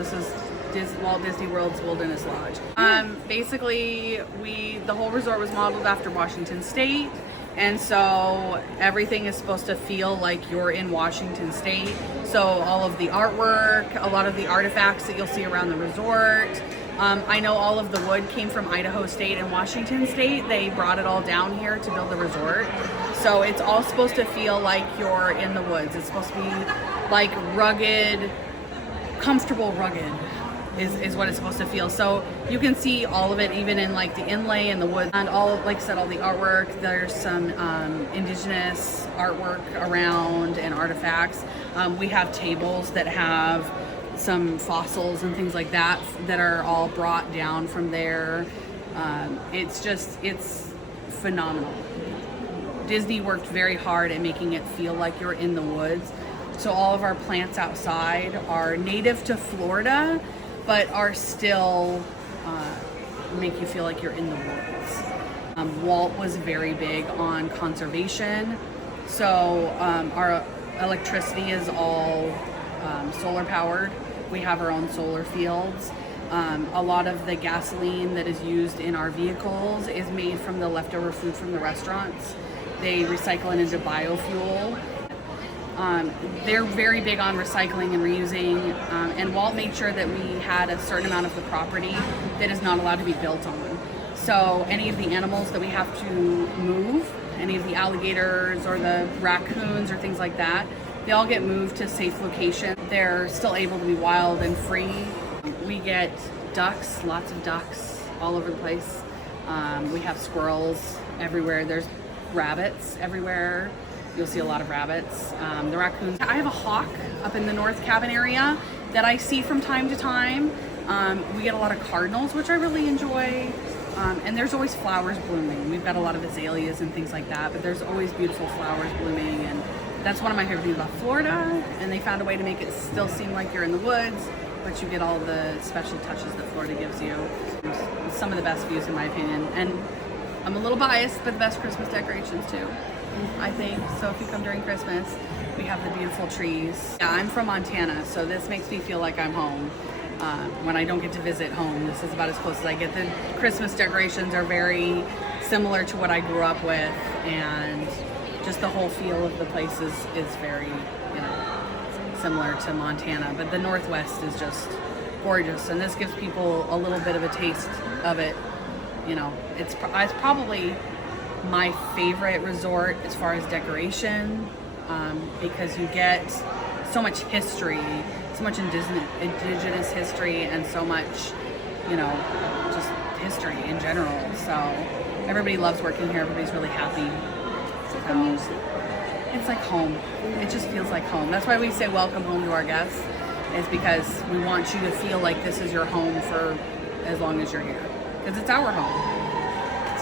this is Walt Disney World's Wilderness Lodge. Basically, the whole resort was modeled after Washington State, and so everything is supposed to feel like you're in Washington State. So all of the artwork, a lot of the artifacts that you'll see around the resort. I know all of the wood came from Idaho State and Washington State. They brought it all down here to build the resort. So it's all supposed to feel like you're in the woods. It's supposed to be like rugged, comfortable rugged is what it's supposed to feel. So you can see all of it, even in like the inlay and the woods, and all, like I said, all the artwork. There's some indigenous artwork around and artifacts. We have tables that have some fossils and things like that are all brought down from there. It's phenomenal. Disney worked very hard at making it feel like you're in the woods. So all of our plants outside are native to Florida, but are still make you feel like you're in the woods. Walt was very big on conservation. So our electricity is all solar powered. We have our own solar fields. A lot of the gasoline that is used in our vehicles is made from the leftover food from the restaurants. They recycle it into biofuel. They're very big on recycling and reusing, and Walt made sure that we had a certain amount of the property that is not allowed to be built on. So any of the animals that we have to move, any of the alligators or the raccoons or things like that, they all get moved to safe locations. They're still able to be wild and free. We get ducks, lots of ducks all over the place. We have squirrels everywhere. There's rabbits everywhere. You'll see a lot of rabbits. The raccoons. I have a hawk up in the north cabin area that I see from time to time. We get a lot of cardinals, which I really enjoy. And there's always flowers blooming. We've got a lot of azaleas and things like that, but there's always beautiful flowers blooming, and that's one of my favorite things about Florida. And they found a way to make it still seem like you're in the woods, but you get all the special touches that Florida gives you. Some of the best views in my opinion. And I'm a little biased, but the best Christmas decorations too, I think. So if you come during Christmas, we have the beautiful trees. Yeah, I'm from Montana, so this makes me feel like I'm home. When I don't get to visit home, this is about as close as I get. The Christmas decorations are very similar to what I grew up with, and just the whole feel of the place is very, similar to Montana. But the Northwest is just gorgeous, and this gives people a little bit of a taste of it. It's probably my favorite resort as far as decoration, because you get so much history, so much indigenous history, and so much, just history in general. So everybody loves working here. Everybody's really happy. It's like home. It just feels like home. That's why we say welcome home to our guests, is because we want you to feel like this is your home for as long as you're here, because it's our home.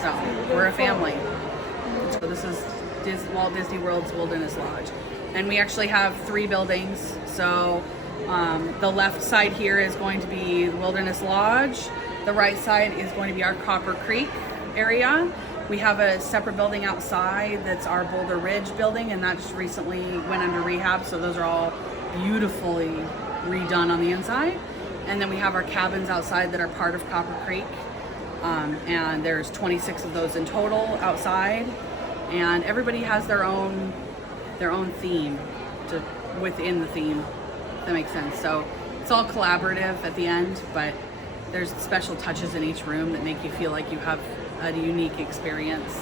So we're a family. So this is Walt Disney World's Wilderness Lodge, and we actually have 3 buildings. So the left side here is going to be the Wilderness Lodge. The right side is going to be our Copper Creek area. We have a separate building outside that's our Boulder Ridge building, and that just recently went under rehab, so those are all beautifully redone on the inside. And then we have our cabins outside that are part of Copper Creek, and there's 26 of those in total outside, and everybody has their own theme within the theme, if that makes sense. So it's all collaborative at the end, but there's special touches in each room that make you feel like you have a unique experience.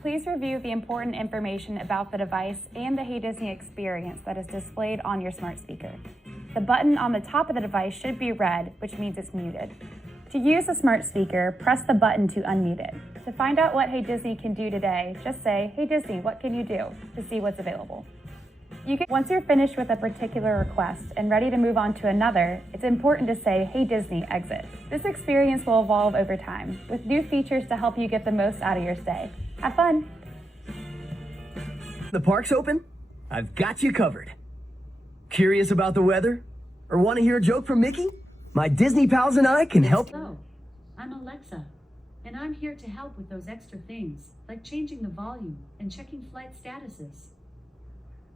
Please review the important information about the device and the Hey Disney experience that is displayed on your smart speaker. The button on the top of the device should be red, which means it's muted. To use the smart speaker, press the button to unmute it. To find out what Hey Disney can do today, just say, "Hey Disney, what can you do?" to see what's available. Once you're finished with a particular request and ready to move on to another, it's important to say, "Hey Disney, exit." This experience will evolve over time, with new features to help you get the most out of your stay. Have fun! The park's open? I've got you covered. Curious about the weather? Or want to hear a joke from Mickey? My Disney pals and I can help. Hello, I'm Alexa, and I'm here to help with those extra things, like changing the volume and checking flight statuses.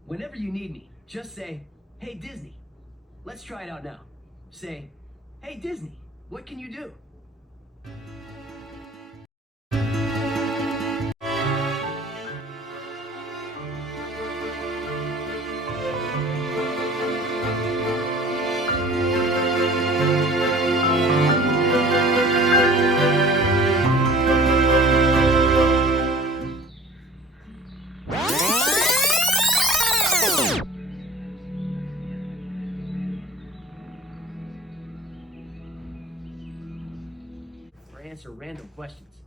Whenever you need me, just say, "Hey Disney." Let's try it out now. Say, "Hey Disney, what can you do?" Or answer random questions.